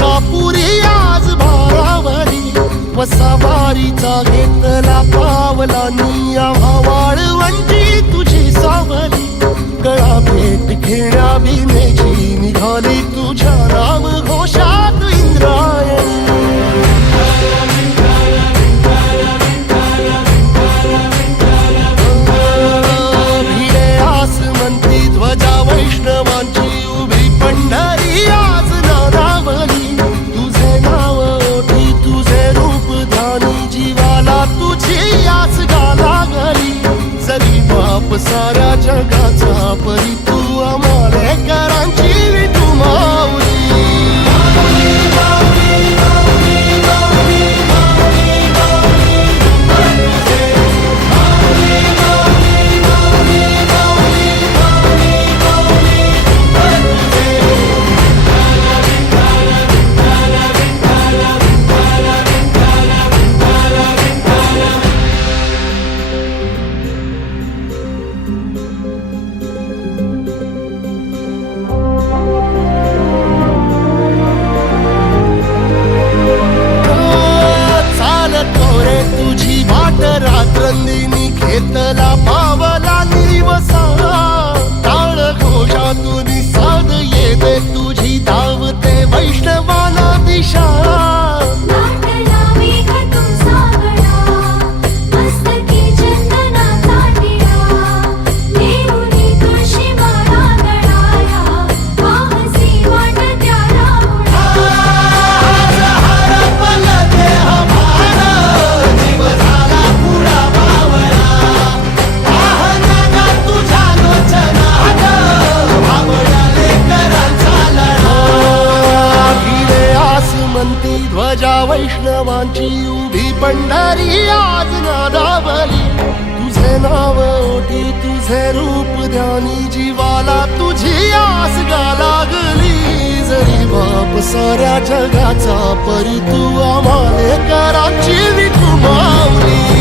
कापुरी आज भारावली वसावारीचा घेतला पावला निया वाळवंटी तुझी सावली गळा भेट घेण्या भीमेची निघाली तुझ्या राम घोषात इंद्रायणी भिडे आसमंती ध्वजा वैष्णवांची उभी पंढरी आज नादावली तुझे नाव ओठी तुझे रूप ध्यानी जीवाला तुझी आस गाला गली जरी बाप साऱ्या जगाचा परी तू आमालेकरांची विठू माऊली तुझी वाट रात्रंदिनी घेतला पावला निवसा टाळ घोषातून साध येते तुझी धावते वैष्णवाला दिशा ध्वजा वैष्णवांची उभी पंढरी आज नादावली तुझे नाव ओठी तुझे रूप ध्यानी जीवाला तुझी आस गा लागली जरी बाप साऱ्या जगाचा परी तू आमालेकरांची विठू माऊली